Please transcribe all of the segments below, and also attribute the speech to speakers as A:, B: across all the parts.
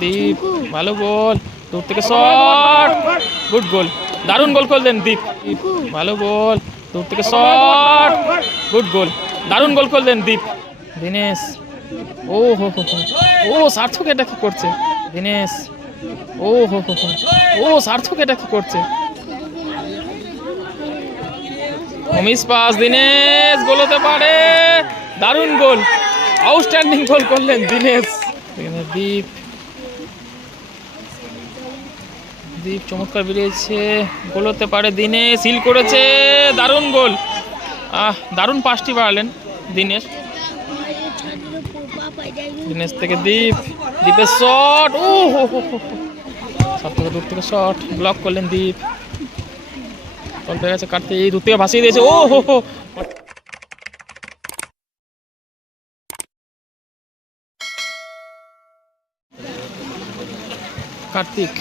A: দীপ ভালো গোল। দূর থেকে শট। গুড গোল। দারুণ গোল করলেন দীপ। ভালো গোল। দূর থেকে শট। গুড গোল। দারুণ গোল করলেন দীপ। দিনেশ। ও হো হো হো। ও সার্থক এটা কি করছে? দিনেশ। ও হো হো হো। ও সার্থক এটা কি করছে? অমিস পাস দিনেশ গোল হতে পারে। দারুণ গোল। আউটস্ট্যান্ডিং গোল করলেন দিনেশ। এখানে দীপ দীপ চমৎকার বেরিয়েছে। গোল হতে পারে দিনে সিল করেছে। দারুণ গোল। আহ, দারুণ পাঁচটি বাড়ালেন দিনেশ। দিনেশ থেকে দীপ। দীপের শট ও হো হো। সব থেকে দূর থেকে শট ব্লক করলেন দীপ। বল পেয়ে গেছে কাটতে দূর থেকে ভাসিয়ে দিয়েছে। ও হো হো। কার্তিক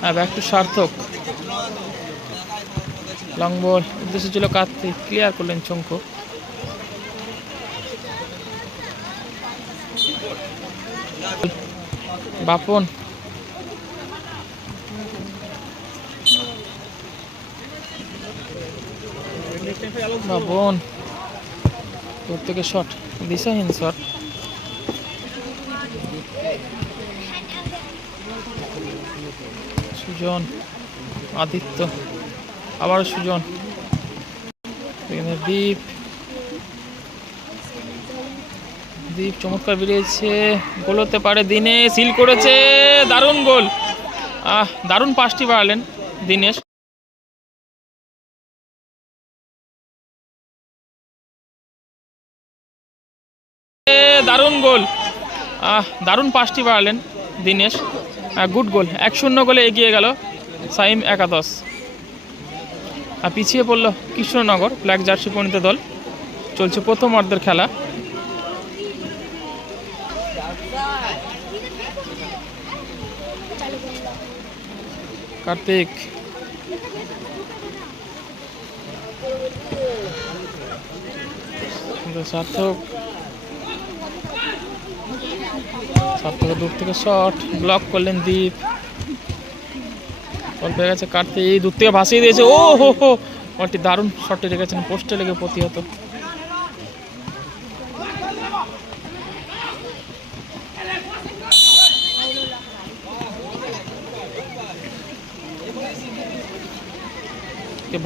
A: হ্যাঁ back to Sarthak. Long ball উদ্দেশ্য ছিল কার্তিক। ক্লিয়ার করলেন চঙ্কু বাপন। বাপন। থেকে শট দিশাহীন শট সুজন, আদিত্য আবার সুজন। এখানে দীপ। দীপ চমৎকার বেরিয়েছে। গোল হতে পারে দিনে সিল করেছে। দারুণ গোল। আহ, দারুণ পাঁচটি বাড়ালেন দিনেশ। দারুণ গোল। আহ, দারুণ পাঁচটি বাড়ালেন দিনেশ। গুড গোল এক শূন্য গোলে এগিয়ে গেল সাইম একাদশ। আর পিছিয়ে পড়ল কৃষ্ণনগর ব্ল্যাক জার্সি পরিণত দল। চলছে প্রথম অর্ধের খেলা। কার্তিক। সুন্দর সার্থক সার্থক দূর থেকে শট ব্লক করলেন দীপ। বল পেয়ে গেছে কাটতে, এই দূর থেকে ভাসিয়ে দিয়েছে। ও, হো হো বলটি দারুণ শটে রেখেছেন পোস্টে লেগে প্রতিহত।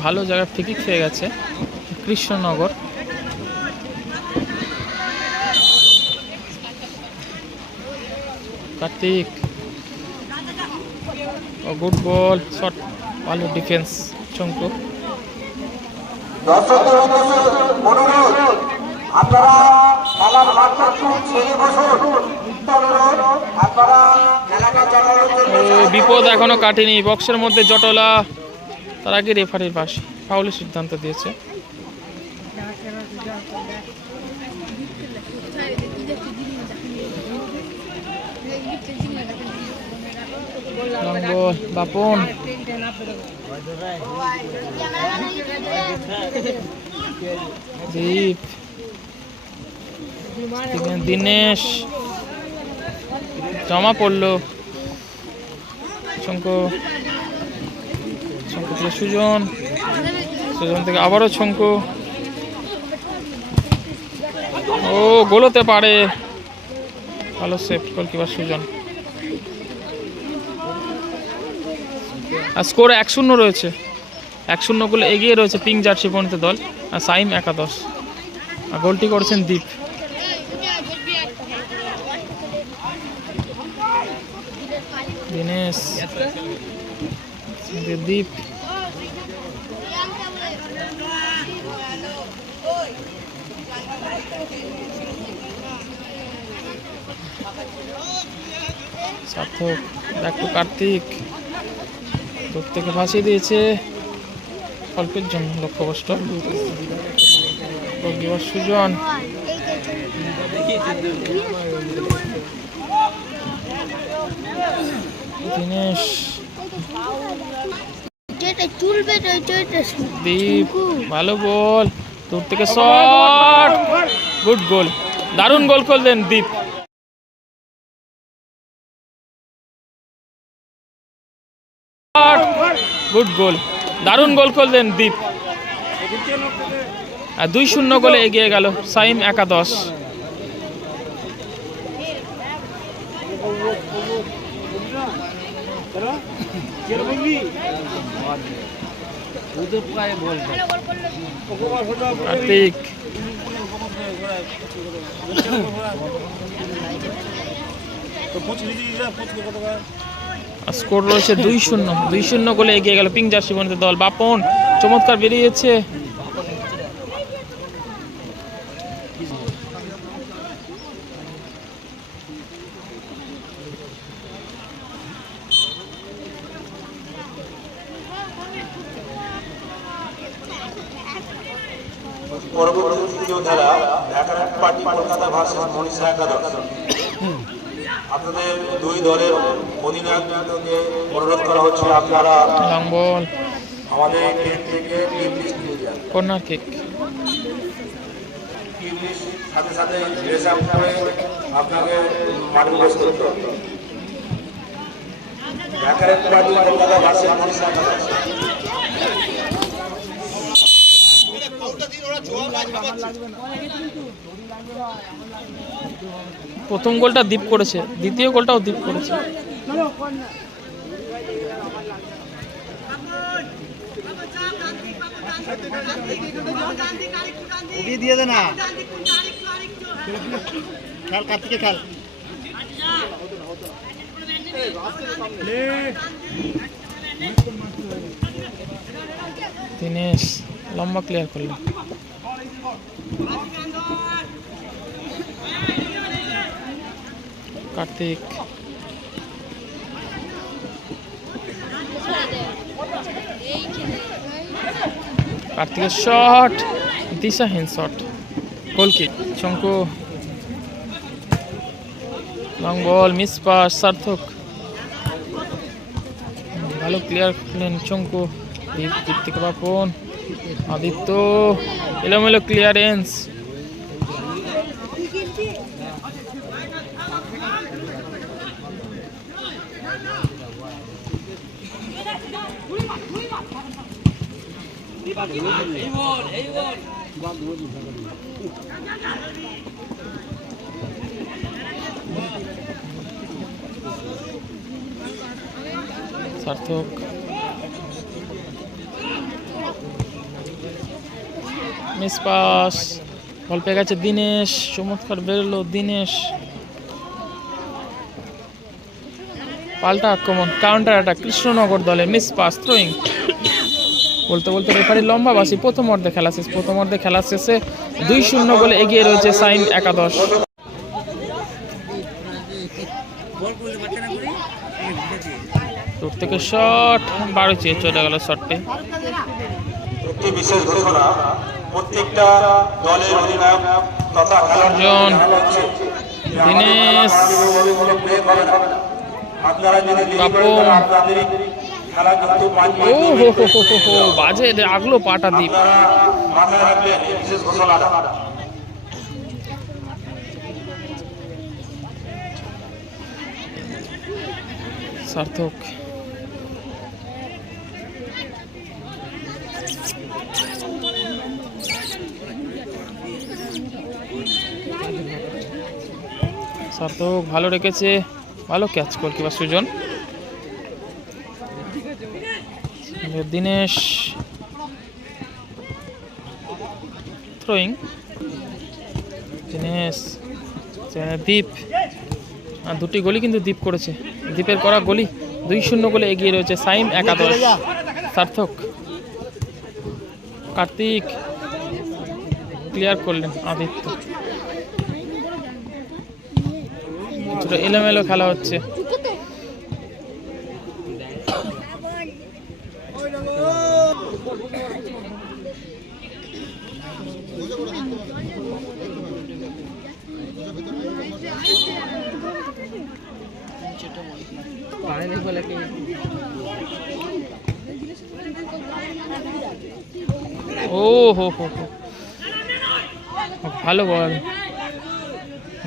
A: ভালো জায়গায় ফিকিক খেয়ে গেছে, Krishnanagar. Kartik. Good ball shot ভালো ডিফেন্স
B: আপনারা খেলার ছেড়ে বসুন। আপনারা চালানোর
A: বিপদ এখনও কাটেনি। বক্সের মধ্যে জটলা তার আগে রেফারির পাশে। ফাউলের সিদ্ধান্ত দিয়েছে। বল বাপন দিনেশ জমা পড়ল। শঙ্কু শঙ্কু থেকে সুজন। সুজন থেকে আবারও শঙ্কু ও গোল হতে পারে। ভালো সেফ গোলকিপার সুজন। আর স্কোর এক শূন্য রয়েছে। এক শূন্য গোলে এগিয়ে রয়েছে পিঙ্ক জার্সি পরিণত দল আর সাইম একাদশ আর গোলটি করেছেন দীপ। দিনেশ। দীপ। সার্থক, ব্যাক টু কার্তিক। দূর থেকে ভাসিয়ে দিয়েছে অল্পের জন্য লক্ষ্য গোলকিপার সুজন। দিনেশ। দীপ ভালো বল। দূর থেকে শট। গুড গোল। দারুণ গোল করলেন দীপ। গুড গোল দারুণ গোল করলেন দীপ আর দুই শূন্য গোলে এগিয়ে গেল সাইম একাদশ কার্তিক স্কোর রয়েছে দুই শূন্য। দুই শূন্য গোলে এগিয়ে গেল পিং জার্সি বনিত দল। বাপন, চমৎকার বেরিয়েছে।
B: পরবর্তী তৃতীয় ধারা academic party Kolkata versus Manisha একাদশ। আপনাদের দুই দলের অধিনায়ককে অনুরোধ করা হচ্ছে আপনারা আমাদের গেট থেকে লিস্ট নিয়ে যান।
A: কর্নার কিক
B: লিস্ট সাথে সাথে ড্রেস আপ করে আপনাকে মাঠে প্রবেশ করতে হবে। Academic party Kolkata versus Manisha একাদশ
A: প্রথম গোলটা দীপ করেছে দ্বিতীয় গোলটাও দীপ করেছে।
C: ওকে দিয়ে দে না। খেল কার্তিকে খেল?
A: দিনেশ লম্বা ক্লিয়ার করল। কার্তিক। কার্তিকের shot দিশাহীন shot goal kick Shanku. Long ball miss pass Sarthak. ভালো ক্লিয়ার করলেন শঙ্কু। দীপ দীপ থেকে বাপন আদিত্য। এলোমেলো ক্লিয়ারেন্স সার্থক। Miss pass. বল পেয়ে গেছে দিনেশ চমৎকার বেরোলো দিনেশ। পাল্টা আক্রমণ কাউন্টার অ্যাটাক কৃষ্ণনগর দলের মিস পাস থ্রোয়িং বলতে বলতে রেফারি লম্বা বাসি প্রথম অর্ধে খেলা শেষ প্রথম অর্ধে খেলা শেষে দুই শূন্য গোলে এগিয়ে রয়েছে সাইন একাদশ। দূর থেকে শট বারো চেয়ে চলে গেল শটটি
B: একটি বিশেষ ঘোষণা প্রত্যেকটা দলের অধিনায়ক তথা আমাদের
A: দিনেশ, বাজে আগলো পাটা দ্বীপ সার্থক। সার্থক ভালো রেখেছে। ভালো catch goalkeeper Sujan. Dinesh throwing Dinesh আর দুটি গলি কিন্তু দীপ করেছে। দীপের করা গলি দুই শূন্য গোলে এগিয়ে রয়েছে সাইম একাদশ। সার্থক। কার্তিক ক্লিয়ার করলেন আদিত্য। কিছুটা এলোমেলো খেলা হচ্ছে। ও হো হো হো। ভালো বল।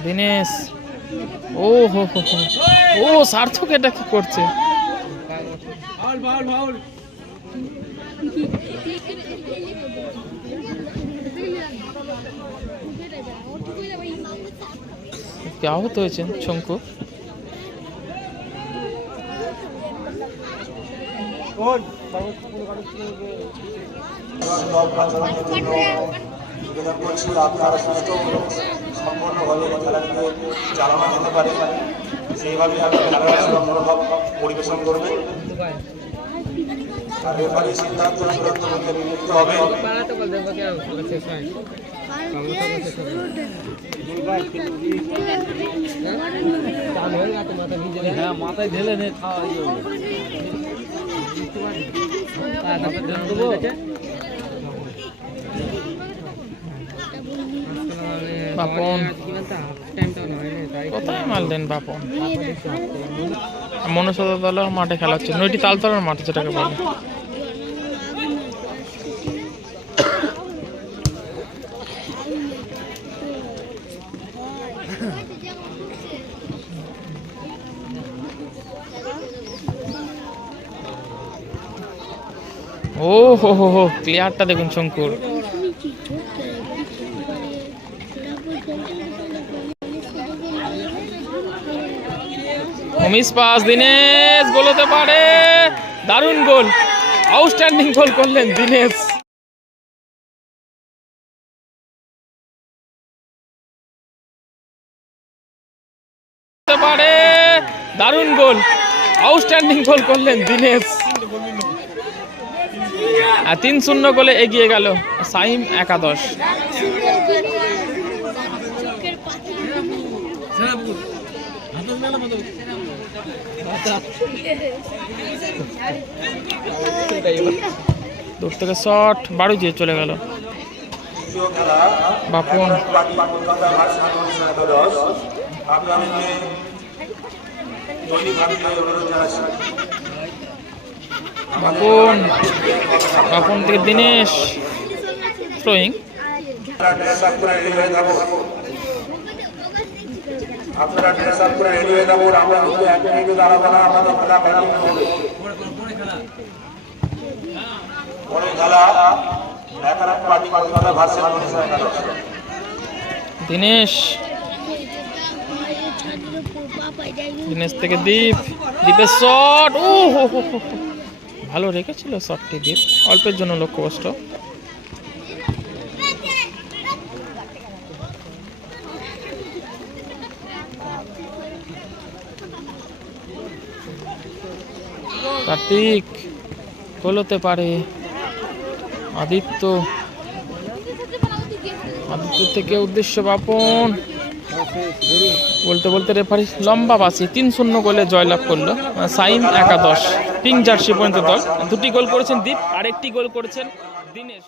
A: দিনেশ। ও হো হো হো। ও সার্থক এটা কি করছে? আহত হয়েছেন শঙ্কু?
B: নিবেদন করছি আপনারা সুস্থ সম্পূর্ণভাবে খেলাটিকে চালানো যেতে পারে। সেইভাবে আপনি খেলার মনোভাব পরিবেশন করবেন আর রেফারি সিদ্ধান্ত চূড়ান্ত হবে।
D: মাথায় ঢেলে নে খাওয়া
A: বাপন। কোথায় মারলেন বাপন? মনুষ্যতলার মাঠে খেলা হচ্ছে নইটি তালতলার মাঠে যেটাকে বলে। ও হো হো হো ক্লিয়ারটা দেখুন শঙ্কুর। অমিস পাস দিনেশ গোল হতে পারে। দারুণ গোল। আউটস্ট্যান্ডিং গোল করলেন দিনেশ। পারে। দারুণ গোল। আউটস্ট্যান্ডিং গোল করলেন দিনেশ। আর তিন শূন্য গোলে এগিয়ে গেল সাইম একাদশ। দূর থেকে শট বাড়ি দিয়ে চলে গেল। বাপন। বাপন। বাপন থেকে দিনেশ। থ্রোয়িং
B: আপনারা ড্রেস আপ করে রেডি হয়ে যাব, আমরা কিন্তু এক মিনিটে দাঁড়াবো না, আমাদের খেলা হবে। পরে খেলা
A: দিনেশ। থেকে দীপ। দীপের শট ও হো হো। ভালো রেখেছিল শটটি দীপ, অল্পের জন্য লক্ষ্য কার্তিক গোল পারে। আদিত্য। আদিত্য থেকে উদ্দেশ্য বাপন। বলতে বলতে রেফারি লম্বা বাসি তিন শূন্য গোলে জয়লাভ করল। সাইন একাদশ পিঙ্ক জার্সি পর্যন্ত দল। দুটি গোল করেছেন দীপ, আরেকটি গোল করেছেন দিনেশ।